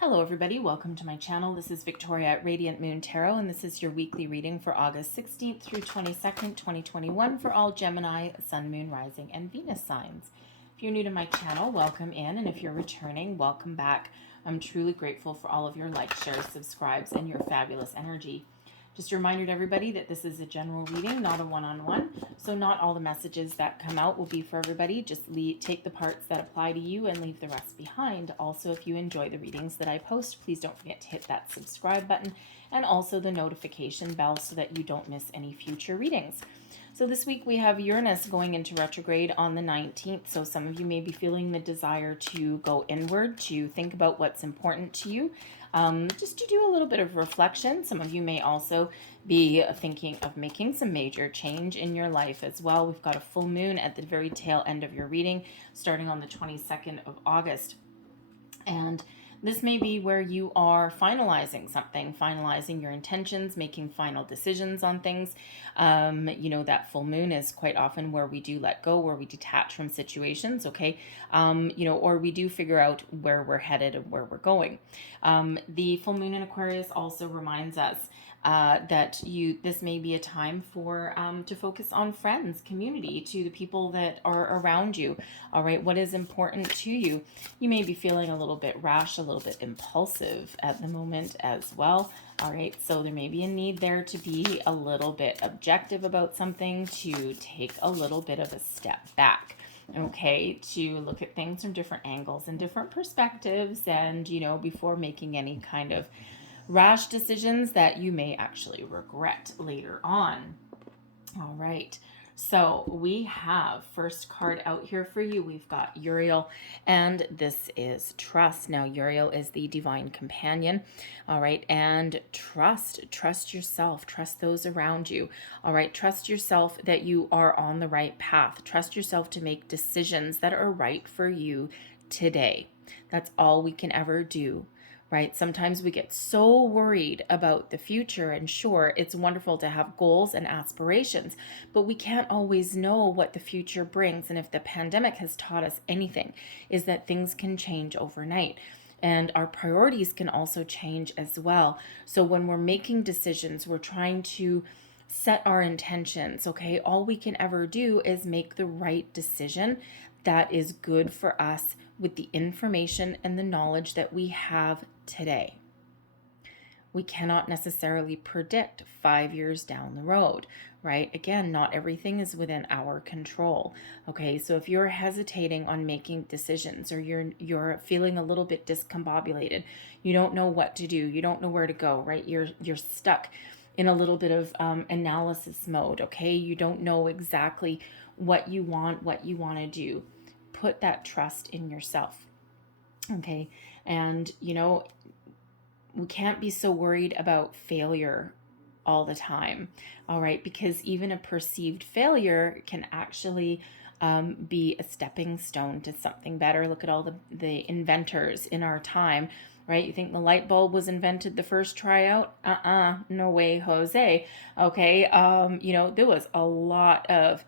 Hello everybody, welcome to my channel. This is Victoria at Radiant Moon Tarot, and this is your weekly reading for August 16th through 22nd, 2021 for all Gemini, Sun, Moon, Rising, and Venus signs. If you're new to my channel, welcome in, and if you're returning, welcome back. I'm truly grateful for all of your likes, shares, subscribes, and your fabulous energy. Just a reminder to everybody that this is a general reading, not a one-on-one. So not all the messages that come out will be for everybody. Just take the parts that apply to you and leave the rest behind. Also, if you enjoy the readings that I post, please don't forget to hit that subscribe button and also the notification bell so that you don't miss any future readings. So this week we have Uranus going into retrograde on the 19th. So some of you may be feeling the desire to go inward, to think about what's important to you, just to do a little bit of reflection. Some of you may also be thinking of making some major change in your life as well. We've got a full moon at the very tail end of your reading, starting on the 22nd of August. And this may be where you are finalizing something, finalizing your intentions, making final decisions on things. That full moon is quite often where we do let go, where we detach from situations, okay? Or we do figure out where we're headed and where we're going. The full moon in Aquarius also reminds us that this may be a time for to focus on friends, community, to the people that are around you. All right, what is important to you? You may be feeling a little bit rash, a little bit impulsive at the moment as well. All right, so there may be a need there to be a little bit objective about something, to take a little bit of a step back. Okay, to look at things from different angles and different perspectives, and before making any kind of rash decisions that you may actually regret later on. All right. So we have first card out here for you. We've got Uriel, and this is trust. Now, Uriel is the divine companion. All right. And trust yourself, trust those around you. All right. Trust yourself that you are on the right path. Trust yourself to make decisions that are right for you today. That's all we can ever do. Right? Sometimes we get so worried about the future, and sure, it's wonderful to have goals and aspirations, but we can't always know what the future brings. And if the pandemic has taught us anything, is that things can change overnight. And our priorities can also change as well. So when we're making decisions, we're trying to set our intentions, okay? All we can ever do is make the right decision that is good for us with the information and the knowledge that we have today. We cannot necessarily predict 5 years down the road, right? Again, not everything is within our control. Okay, so if you're hesitating on making decisions, or you're feeling a little bit discombobulated, you don't know what to do, you don't know where to go, right? You're stuck in a little bit of analysis mode, okay? You don't know exactly what you want to do. Put that trust in yourself, okay? And, we can't be so worried about failure all the time, all right? Because even a perceived failure can actually be a stepping stone to something better. Look at all the inventors in our time, right? You think the light bulb was invented the first tryout? No way, Jose. Okay, there was a lot of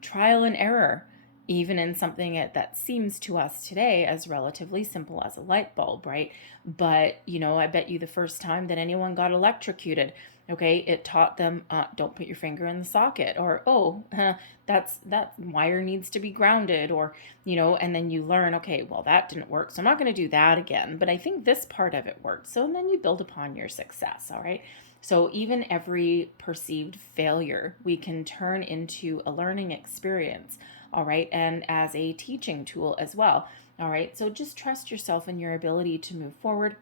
trial and error, even in something that seems to us today as relatively simple as a light bulb, right? But, I bet you the first time that anyone got electrocuted, okay, it taught them, don't put your finger in the socket, or, that wire needs to be grounded, or, and then you learn, okay, well, that didn't work, so I'm not going to do that again, but I think this part of it worked. So, and then you build upon your success, all right? So even every perceived failure, we can turn into a learning experience, all right, and as a teaching tool as well, all right? So just trust yourself and your ability to move forward,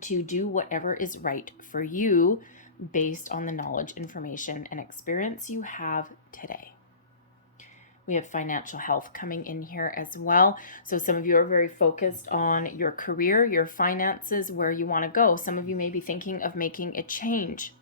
to do whatever is right for you based on the knowledge, information, and experience you have today. We have financial health coming in here as well. So some of you are very focused on your career, your finances, where you want to go. Some of you may be thinking of making a change,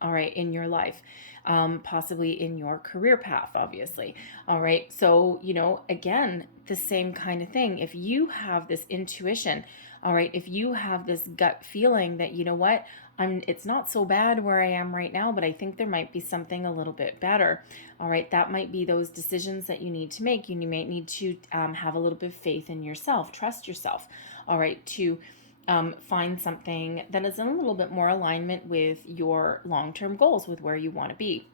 all right, in your life, possibly in your career path, obviously. All right. So, again, the same kind of thing. If you have this intuition All right, if you have this gut feeling that, you know what, it's not so bad where I am right now, but I think there might be something a little bit better. All right, that might be those decisions that you need to make. You might need to have a little bit of faith in yourself, trust yourself. All right, to find something that is in a little bit more alignment with your long-term goals, with where you want to be.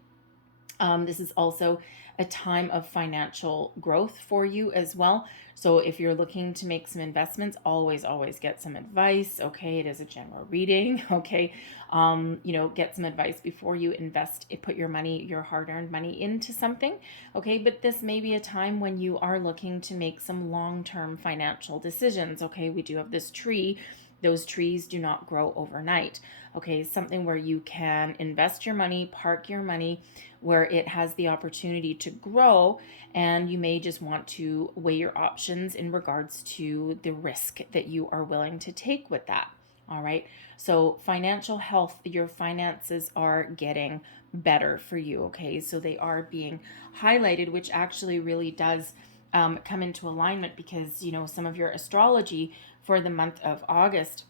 This is also a time of financial growth for you as well. So if you're looking to make some investments, always get some advice. Okay, it is a general reading. Okay, get some advice before you invest. Put your money, your hard-earned money, into something. Okay, but this may be a time when you are looking to make some long-term financial decisions. Okay, we do have this tree. Those trees do not grow overnight. Okay, something where you can invest your money, park your money, where it has the opportunity to grow, and you may just want to weigh your options in regards to the risk that you are willing to take with that. All right, so financial health, your finances are getting better for you. Okay, so they are being highlighted, which actually really does come into alignment, because some of your astrology for the month of August,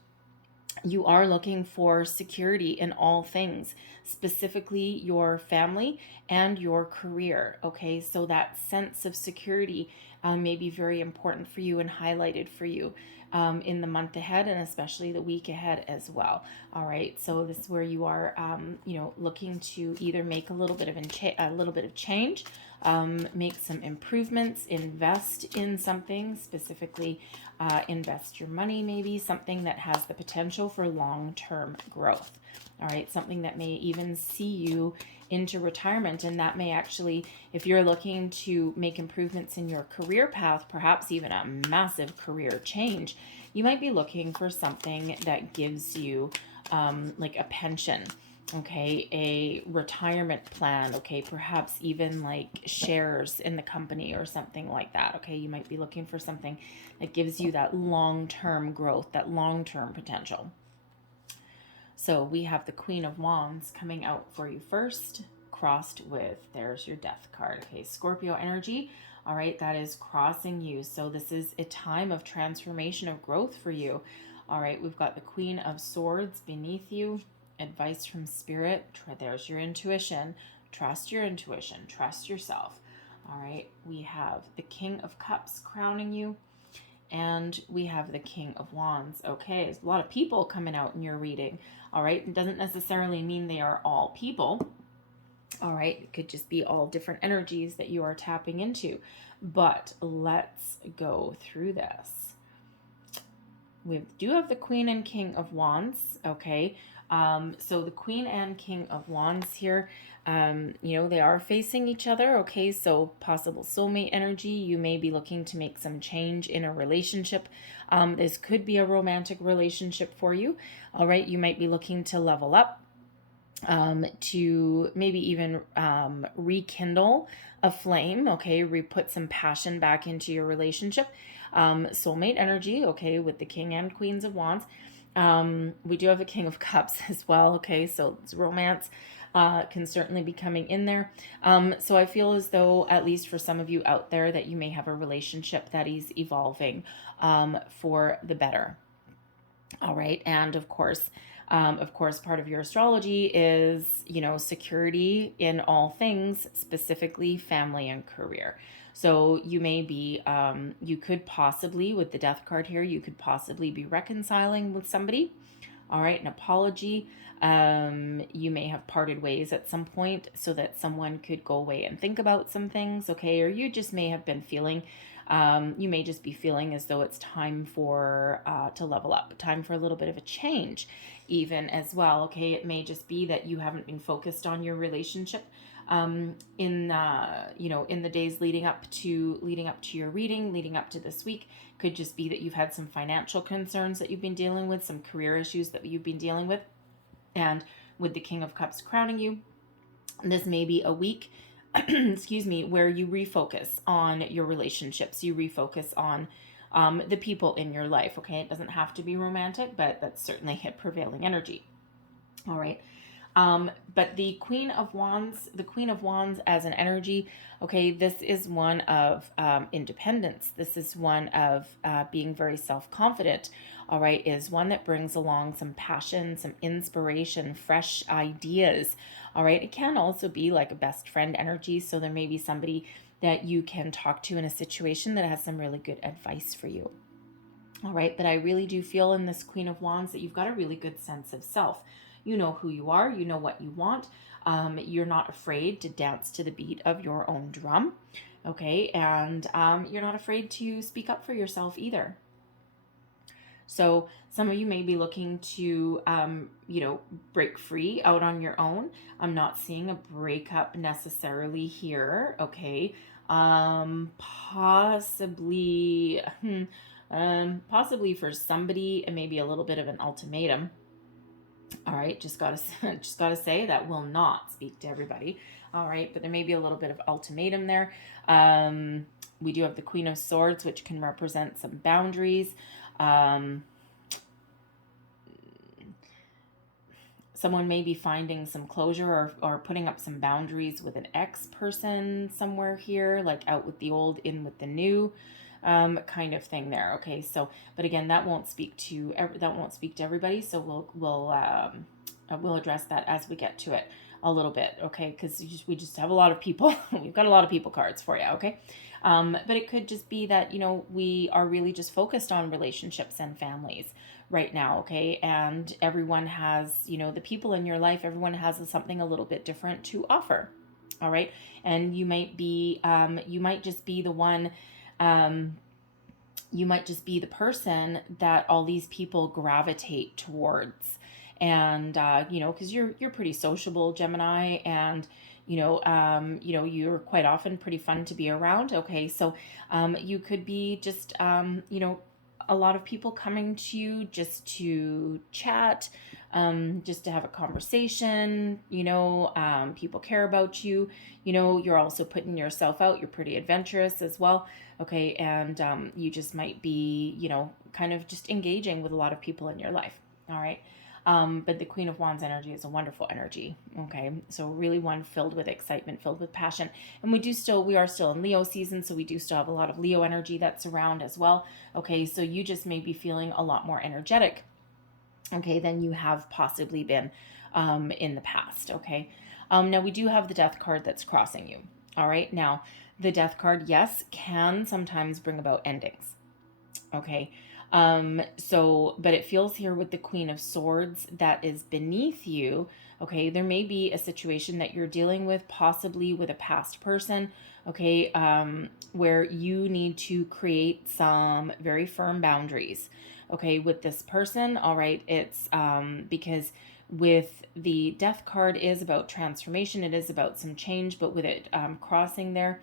you are looking for security in all things, specifically your family and your career. Okay, so that sense of security may be very important for you and highlighted for you in the month ahead, and especially the week ahead as well. All right, so this is where you are, looking to either make a little bit of change, make some improvements, invest in something specifically. Invest your money, maybe something that has the potential for long-term growth. All right, something that may even see you into retirement, and that may actually, if you're looking to make improvements in your career path, perhaps even a massive career change, you might be looking for something that gives you like a pension. Okay, a retirement plan. Okay, perhaps even like shares in the company or something like that. Okay, you might be looking for something that gives you that long-term growth, that long-term potential. So we have the Queen of Wands coming out for you first, crossed with, there's your Death card. Okay, Scorpio energy. All right, that is crossing you. So this is a time of transformation, of growth for you. All right, we've got the Queen of Swords beneath you. Advice from Spirit. There's your intuition. Trust your intuition. Trust yourself. All right, we have the King of Cups crowning you, and we have the King of Wands. Okay, there's a lot of people coming out in your reading. All right, it doesn't necessarily mean they are all people. All right, it could just be all different energies that you are tapping into. But let's go through this. We do have the Queen and King of Wands. Okay, so the Queen and King of Wands here, they are facing each other. Okay, so possible soulmate energy. You may be looking to make some change in a relationship. This could be a romantic relationship for you. All right, you might be looking to level up, to maybe even rekindle a flame. Okay, put some passion back into your relationship. Soulmate energy. Okay, with the King and Queens of Wands. We do have a King of Cups as well. Okay, so it's romance can certainly be coming in there. So I feel as though, at least for some of you out there, that you may have a relationship that is evolving for the better. All right, and of course, part of your astrology is, security in all things, specifically family and career. So you may be, you could possibly, with the Death card here, you could possibly be reconciling with somebody. All right, an apology. You may have parted ways at some point so that someone could go away and think about some things. Okay, or you just may have been feeling, you may just be feeling as though it's time for to level up, time for a little bit of a change, even as well. Okay, it may just be that you haven't been focused on your relationship in the days leading up to your reading, leading up to this week. Could just be that you've had some financial concerns that you've been dealing with, some career issues that you've been dealing with, and with the King of Cups crowning you, this may be a week excuse me, where you refocus on your relationships, you refocus on the people in your life. Okay, it doesn't have to be romantic, but that's certainly a prevailing energy. All right, But the Queen of Wands as an energy, okay, this is one of independence. This is one of being very self-confident, all right, is one that brings along some passion, some inspiration, fresh ideas, all right. It can also be like a best friend energy. So there may be somebody that you can talk to in a situation that has some really good advice for you. All right, but I really do feel in this Queen of Wands that you've got a really good sense of self. You know who you are, you know what you want. You're not afraid to dance to the beat of your own drum, okay? And you're not afraid to speak up for yourself either. So some of you may be looking to, break free out on your own. I'm not seeing a breakup necessarily here, okay? Possibly for somebody, it may be a little bit of an ultimatum. All right, just gotta say that will not speak to everybody. All right, but there may be a little bit of ultimatum there. We do have the Queen of Swords, which can represent some boundaries. Someone may be finding some closure or putting up some boundaries with an ex person somewhere here, like out with the old, in with the new. Kind of thing there. Okay, so but again, that won't speak to everybody. So we'll address that as we get to it a little bit. Okay, because we just have a lot of people. We've got a lot of people cards for you. Okay, but it could just be that we are really just focused on relationships and families right now. Okay, and everyone has the people in your life. Everyone has something a little bit different to offer. All right, and you might just be the one. You might just be the person that all these people gravitate towards, and because you're pretty sociable, Gemini, and you're quite often pretty fun to be around. Okay, so you could be just a lot of people coming to you just to chat, just to have a conversation. People care about you. You're also putting yourself out. You're pretty adventurous as well. Okay, and you just might be, kind of just engaging with a lot of people in your life. All right. But the Queen of Wands energy is a wonderful energy. Okay, so really one filled with excitement, filled with passion. And we are still in Leo season, so we do still have a lot of Leo energy that's around as well. Okay, so you just may be feeling a lot more energetic, okay, than you have possibly been in the past. Okay, now we do have the Death card that's crossing you. All right, now the Death card, yes, can sometimes bring about endings. Okay. But it feels here with the Queen of Swords that is beneath you. Okay. There may be a situation that you're dealing with, possibly with a past person. Okay. Where you need to create some very firm boundaries. Okay. With this person. All right. It's, because with the Death card is about transformation. It is about some change, but with it, crossing there,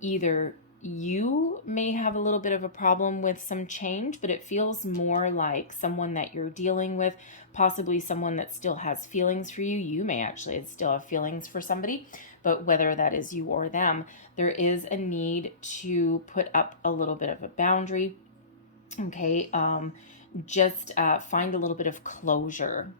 either you may have a little bit of a problem with some change, but it feels more like someone that you're dealing with, possibly someone that still has feelings for you. You may actually still have feelings for somebody, but whether that is you or them, there is a need to put up a little bit of a boundary. Okay, just find a little bit of closure.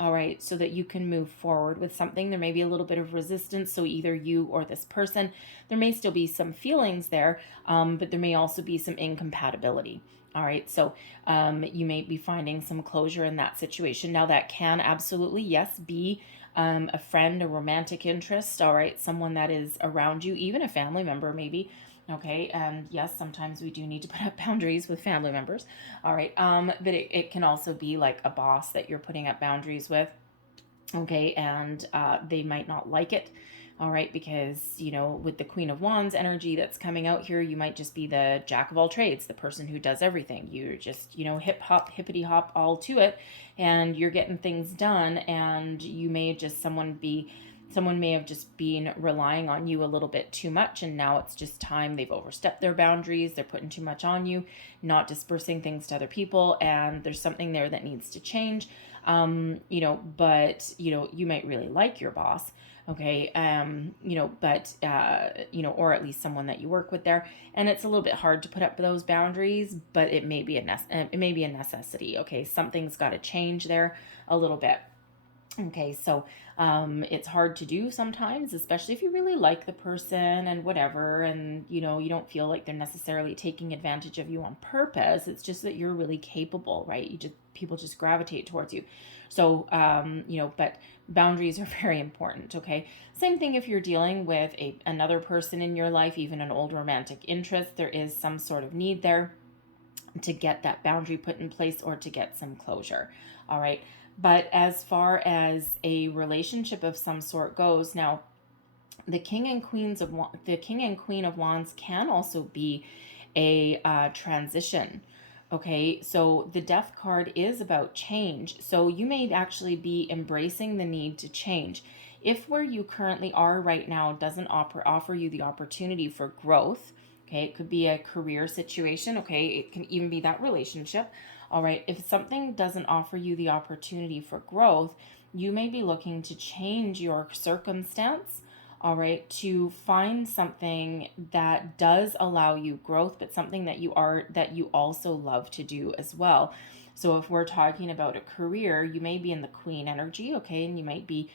All right, so that you can move forward with something. There may be a little bit of resistance, so either you or this person, there may still be some feelings there, but there may also be some incompatibility. All right, so you may be finding some closure in that situation. Now that can absolutely, yes, be a friend, a romantic interest, all right, someone that is around you, even a family member maybe. Okay, and yes, sometimes we do need to put up boundaries with family members. All right, but it can also be like a boss that you're putting up boundaries with. Okay, and they might not like it. All right, because with the Queen of Wands energy that's coming out here, you might just be the jack of all trades, the person who does everything. You're just hip hop, hippity hop, all to it, and you're getting things done. And you may just someone may have just been relying on you a little bit too much, and now it's just time. They've overstepped their boundaries. They're putting too much on you, not dispersing things to other people, and there's something there that needs to change. But you might really like your boss. Okay. Or at least someone that you work with there. And it's a little bit hard to put up those boundaries, but it may be a necessity. Okay. Something's got to change there a little bit. Okay, so it's hard to do sometimes, especially if you really like the person and whatever, and you don't feel like they're necessarily taking advantage of you on purpose. It's just that you're really capable, right? People just gravitate towards you. So but boundaries are very important. Okay, same thing if you're dealing with another person in your life, even an old romantic interest. There is some sort of need there to get that boundary put in place or to get some closure. All right. But as far as a relationship of some sort goes, now the king and queen of wands can also be a transition. Okay, so the death card is about change. So you may actually be embracing the need to change. If where you currently are right now doesn't offer you the opportunity for growth, okay, it could be a career situation, okay, it can even be that relationship. All right, if something doesn't offer you the opportunity for growth, you may be looking to change your circumstance, all right, to find something that does allow you growth, but something that you also love to do as well. So if we're talking about a career, you may be in the queen energy, okay, and you might be,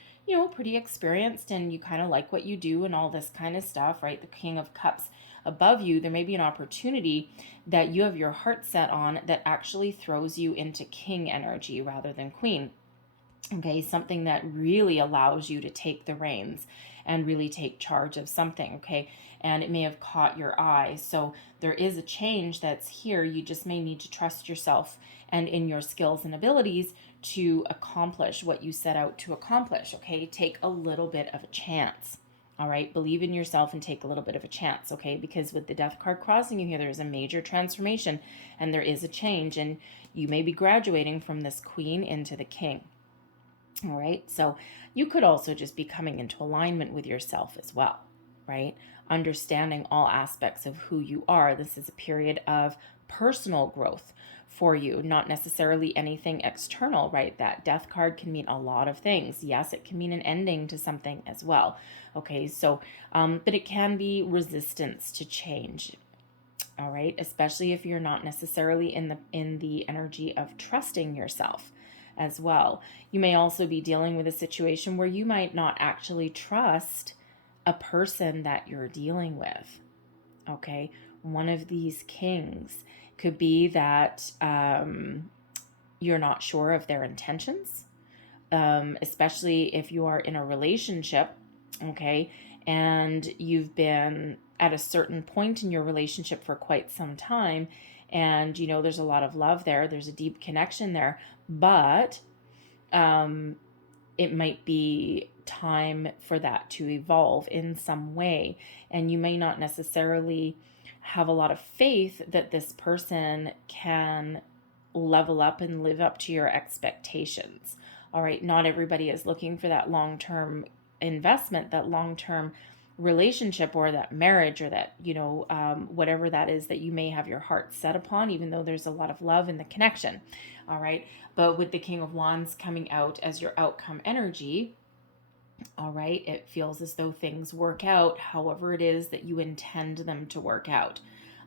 pretty experienced and you kind of like what you do and all this kind of stuff, right? The king of cups above you, there may be an opportunity that you have your heart set on that actually throws you into king energy rather than queen. Okay, something that really allows you to take the reins and really take charge of something, okay? And it may have caught your eye. So there is a change that's here. You just may need to trust yourself and in your skills and abilities to accomplish what you set out to accomplish, okay? Take a little bit of a chance. All right, believe in yourself and take a little bit of a chance, okay? Because with the death card crossing you here, there's a major transformation and there is a change, and you may be graduating from this queen into the king. All right, so you could also just be coming into alignment with yourself as well, right? Understanding all aspects of who you are. This is a period of personal growth for you, not necessarily anything external, right? That death card can mean a lot of things. Yes, it can mean an ending to something as well. Okay, so, but it can be resistance to change. All right, especially if you're not necessarily in the energy of trusting yourself as well. You may also be dealing with a situation where you might not actually trust a person that you're dealing with. Okay, one of these kings could be that you're not sure of their intentions, especially if you are in a relationship, okay, and you've been at a certain point in your relationship for quite some time, and there's a lot of love there, there's a deep connection there, but it might be time for that to evolve in some way, and you may not necessarily have a lot of faith that this person can level up and live up to your expectations. All right, not everybody is looking for that long-term investment, that long-term relationship, or that marriage, or that whatever that is that you may have your heart set upon, even though there's a lot of love in the connection. All right, but with the king of wands coming out as your outcome energy, all right, it feels as though things work out however it is that you intend them to work out.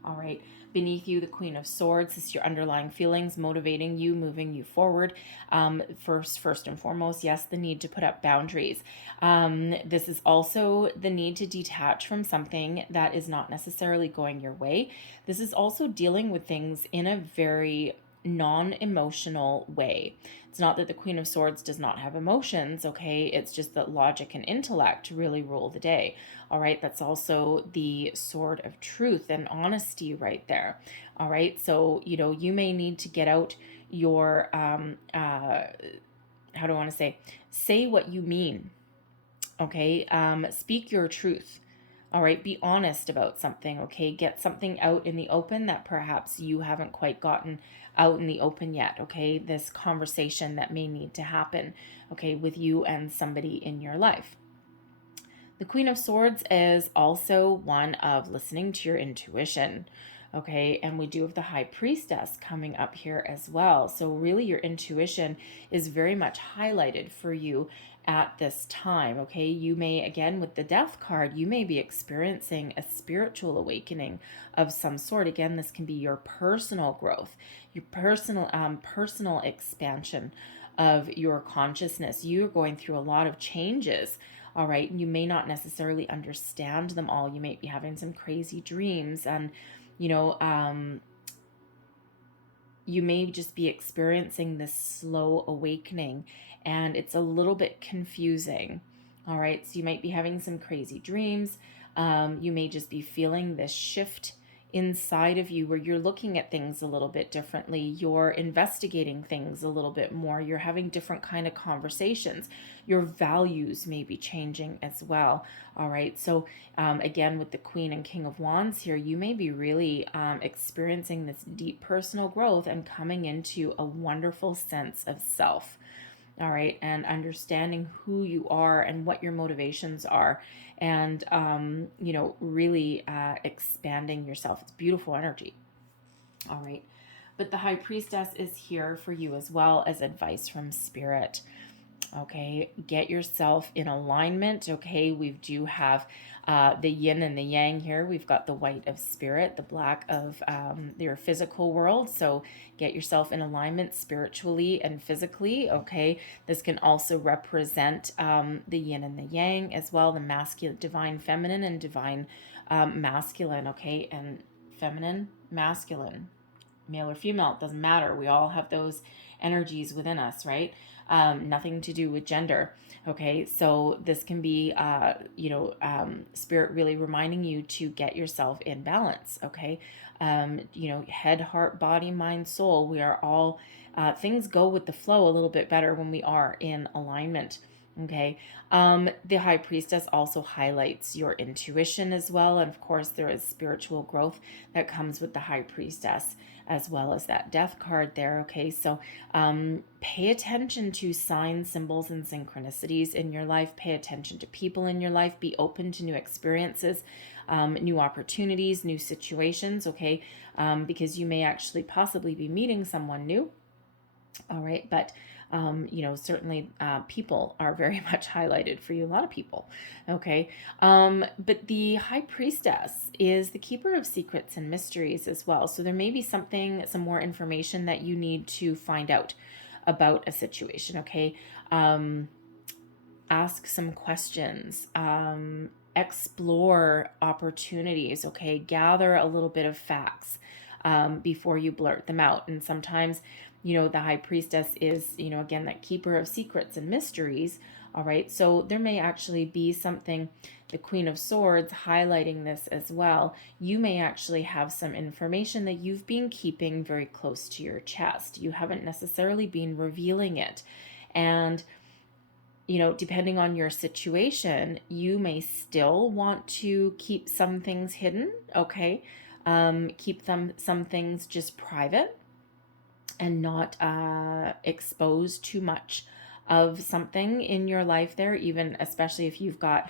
All right, beneath you, the queen of swords. This is your underlying feelings motivating you, moving you forward. First and foremost, yes, the need to put up boundaries. This is also the need to detach from something that is not necessarily going your way. This is also dealing with things in a very non-emotional way. It's not that the Queen of Swords does not have emotions, okay? It's just that logic and intellect really rule the day. All right, that's also the sword of truth and honesty right there. All right, so you may need to get out your how do I want to say what you mean. Okay, speak your truth. All right, be honest about something, okay? Get something out in the open that perhaps you haven't quite gotten out in the open yet, okay? This conversation that may need to happen, okay, with you and somebody in your life. The Queen of Swords is also one of listening to your intuition, okay? And we do have the High Priestess coming up here as well. So really your intuition is very much highlighted for you at this time, okay? You may, again, with the Death card, you may be experiencing a spiritual awakening of some sort. Again, this can be your personal growth, your personal expansion of your consciousness. You're going through a lot of changes. All right. You may not necessarily understand them all. You may be having some crazy dreams, and, you know, you may just be experiencing this slow awakening, and it's a little bit confusing. All right. So you might be having some crazy dreams. You may just be feeling this shift inside of you where you're looking at things a little bit differently. You're investigating things a little bit more. You're having different kind of conversations. Your values may be changing as well. All right. So again, with the Queen and King of Wands here, you may be really experiencing this deep personal growth and coming into a wonderful sense of self. All right. And understanding who you are and what your motivations are, and, you know, really expanding yourself. It's beautiful energy. All right. But the High Priestess is here for you as well as advice from Spirit. Okay, get yourself in alignment. Okay, we do have the yin and the yang here. We've got the white of spirit, the black of your physical world. So get yourself in alignment spiritually and physically. Okay, this can also represent the yin and the yang as well, the masculine, divine feminine, and divine masculine. Okay, and feminine, masculine, male or female, it doesn't matter. We all have those energies within us, right? Nothing to do with gender. Okay, so this can be, Spirit really reminding you to get yourself in balance. Okay, head, heart, body, mind, soul. We are all, things go with the flow a little bit better when we are in alignment. Okay, the High Priestess also highlights your intuition as well. And of course, there is spiritual growth that comes with the High Priestess, as well as that Death card there. Okay, so pay attention to signs, symbols, and synchronicities in your life. Pay attention to people in your life. Be open to new experiences, new opportunities, new situations. Okay, because you may actually possibly be meeting someone new. All right, but certainly people are very much highlighted for you, a lot of people. Okay, but the High Priestess is the keeper of secrets and mysteries as well. So there may be some more information that you need to find out about a situation. Okay, ask some questions, explore opportunities. Okay, gather a little bit of facts before you blurt them out. And sometimes, the High Priestess is, again, that keeper of secrets and mysteries. All right. So there may actually be something, the Queen of Swords highlighting this as well. You may actually have some information that you've been keeping very close to your chest. You haven't necessarily been revealing it. And, depending on your situation, you may still want to keep some things hidden. Okay. Keep some things just private, and not expose too much of something in your life there, even especially if you've got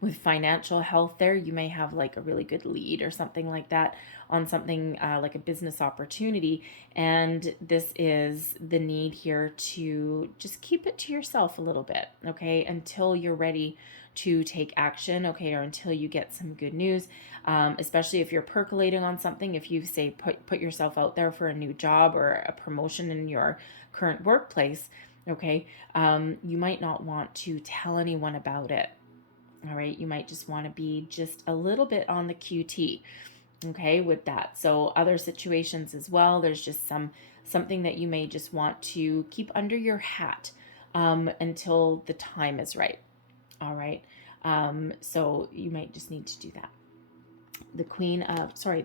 with financial health there, you may have like a really good lead or something like that on something like a business opportunity. And this is the need here to just keep it to yourself a little bit, okay, until you're ready to take action, okay, or until you get some good news, especially if you're percolating on something. If you say put yourself out there for a new job or a promotion in your current workplace, okay, you might not want to tell anyone about it. All right, you might just want to be just a little bit on the QT, okay, with that. So other situations as well, there's just something that you may just want to keep under your hat until the time is right. All right, so you might just need to do that. The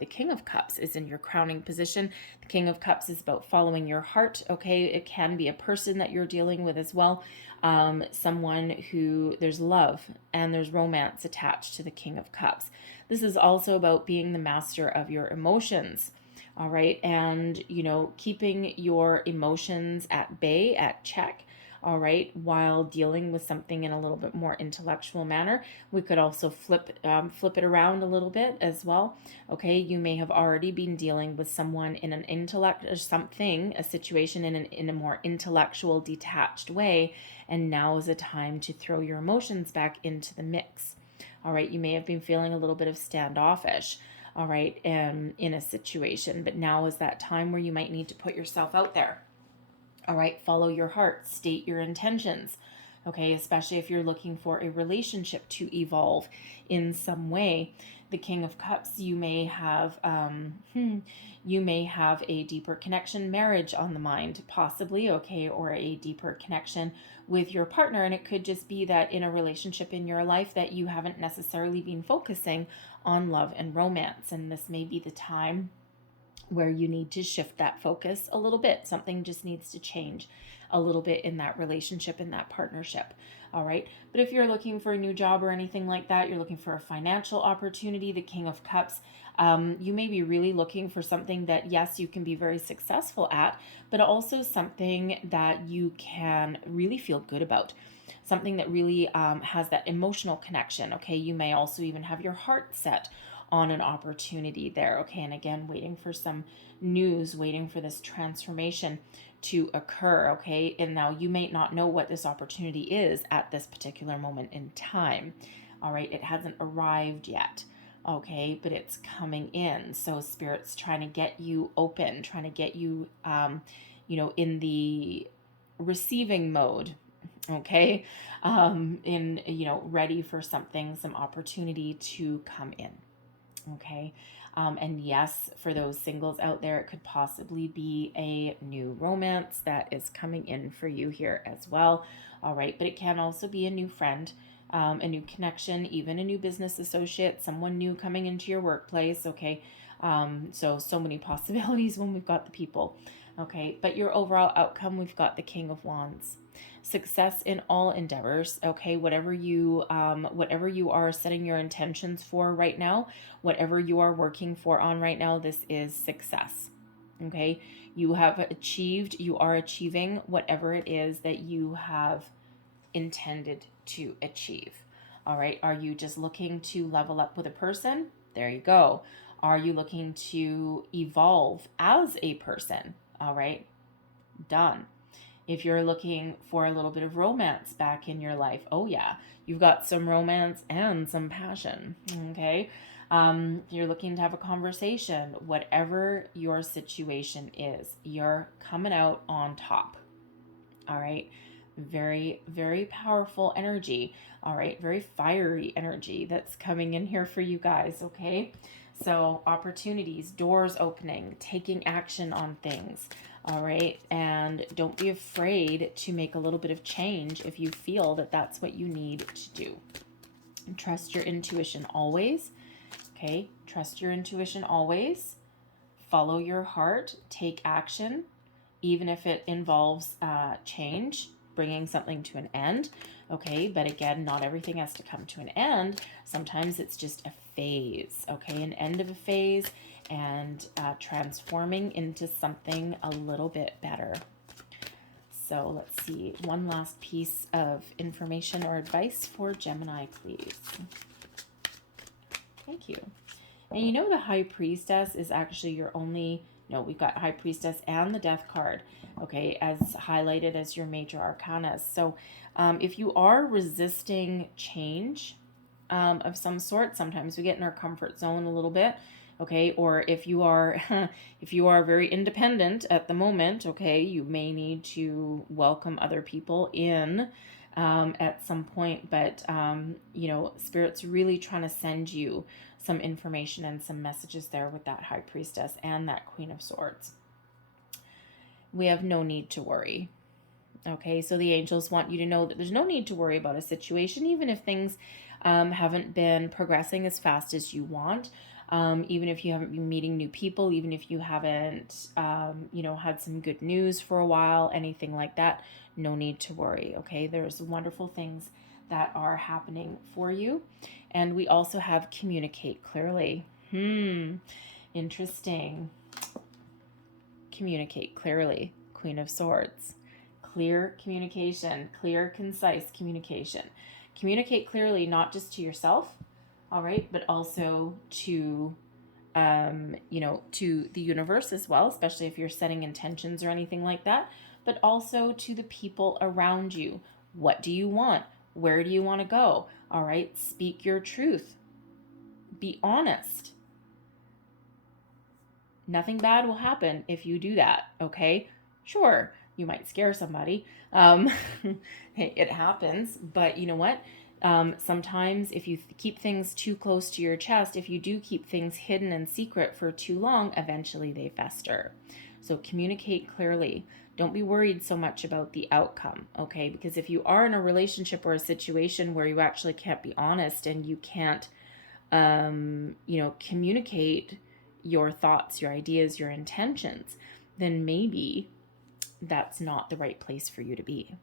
King of Cups is in your crowning position. The King of Cups is about following your heart. Okay, it can be a person that you're dealing with as well. Someone who there's love and there's romance attached to the King of Cups. This is also about being the master of your emotions. All right, and keeping your emotions at bay, at check. All right, while dealing with something in a little bit more intellectual manner. We could also flip it around a little bit as well. Okay, you may have already been dealing with someone in an intellect or something, a situation in a more intellectual, detached way, and now is a time to throw your emotions back into the mix. All right, you may have been feeling a little bit of standoffish, all right, in a situation, but now is that time where you might need to put yourself out there. All right, follow your heart, state your intentions. Okay, especially if you're looking for a relationship to evolve in some way. The King of Cups, you may have a deeper connection, marriage on the mind, possibly, okay, or a deeper connection with your partner. And it could just be that in a relationship in your life that you haven't necessarily been focusing on love and romance. And this may be the time where you need to shift that focus a little bit. Something just needs to change a little bit in that relationship, in that partnership. All right. But if you're looking for a new job or anything like that, you're looking for a financial opportunity, the King of Cups, you may be really looking for something that, yes, you can be very successful at, but also something that you can really feel good about. Something that really has that emotional connection. Okay. You may also even have your heart set on an opportunity there. Okay. And again, waiting for some news, waiting for this transformation to occur. Okay. And now you may not know what this opportunity is at this particular moment in time. All right. It hasn't arrived yet. Okay. But it's coming in. So Spirit's trying to get you open, trying to get you, in the receiving mode. Okay. Ready for something, some opportunity to come in. Okay. And yes, for those singles out there, it could possibly be a new romance that is coming in for you here as well. All right. But it can also be a new friend, a new connection, even a new business associate, someone new coming into your workplace. Okay. So many possibilities when we've got the people. Okay. But your overall outcome, we've got the King of Wands. Success in all endeavors. Okay, whatever you are setting your intentions for right now, whatever you are working for on right now, this is success. Okay, you are achieving whatever it is that you have intended to achieve. All right, are you just looking to level up with a person? There you go. Are you looking to evolve as a person? All right, done. If you're looking for a little bit of romance back in your life, oh yeah, you've got some romance and some passion, okay? You're looking to have a conversation, whatever your situation is, you're coming out on top, all right? Very, very powerful energy, all right? Very fiery energy that's coming in here for you guys, okay? So opportunities, doors opening, taking action on things. All right. And don't be afraid to make a little bit of change if you feel that that's what you need to do. And trust your intuition always. Okay. Trust your intuition always. Follow your heart. Take action, even if it involves change, bringing something to an end. Okay. But again, not everything has to come to an end. Sometimes it's just a phase. Okay. An end of a phase. And transforming into something a little bit better. So let's see, one last piece of information or advice for Gemini, please. Thank you. And the High Priestess is actually we've got High Priestess and the Death card, okay, as highlighted as your major arcanas. So if you are resisting change of some sort, sometimes we get in our comfort zone a little bit. Okay, or if you are very independent at the moment, okay, you may need to welcome other people in at some point. But Spirit's really trying to send you some information and some messages there with that High Priestess and that Queen of Swords. We have no need to worry. Okay, so the angels want you to know that there's no need to worry about a situation, even if things haven't been progressing as fast as you want. Even if you haven't been meeting new people, even if you haven't, had some good news for a while, anything like that, no need to worry, okay? There's wonderful things that are happening for you. And we also have communicate clearly. Interesting. Communicate clearly, Queen of Swords. Clear communication, clear, concise communication. Communicate clearly, not just to yourself, all right, but also to, to the universe as well, especially if you're setting intentions or anything like that, but also to the people around you. What do you want? Where do you want to go? All right, speak your truth. Be honest. Nothing bad will happen if you do that, okay? Sure, You might scare somebody. Hey, it happens. But you know what? Sometimes if you keep things too close to your chest, if you do keep things hidden and secret for too long, eventually they fester. So communicate clearly. Don't be worried so much about the outcome, okay? Because if you are in a relationship or a situation where you actually can't be honest and you can't, communicate your thoughts, your ideas, your intentions, then maybe that's not the right place for you to be.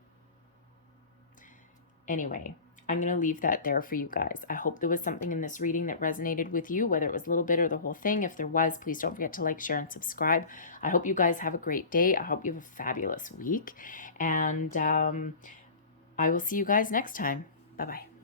Anyway, I'm going to leave that there for you guys. I hope there was something in this reading that resonated with you, whether it was a little bit or the whole thing. If there was, please don't forget to like, share, and subscribe. I hope you guys have a great day. I hope you have a fabulous week. And I will see you guys next time. Bye-bye.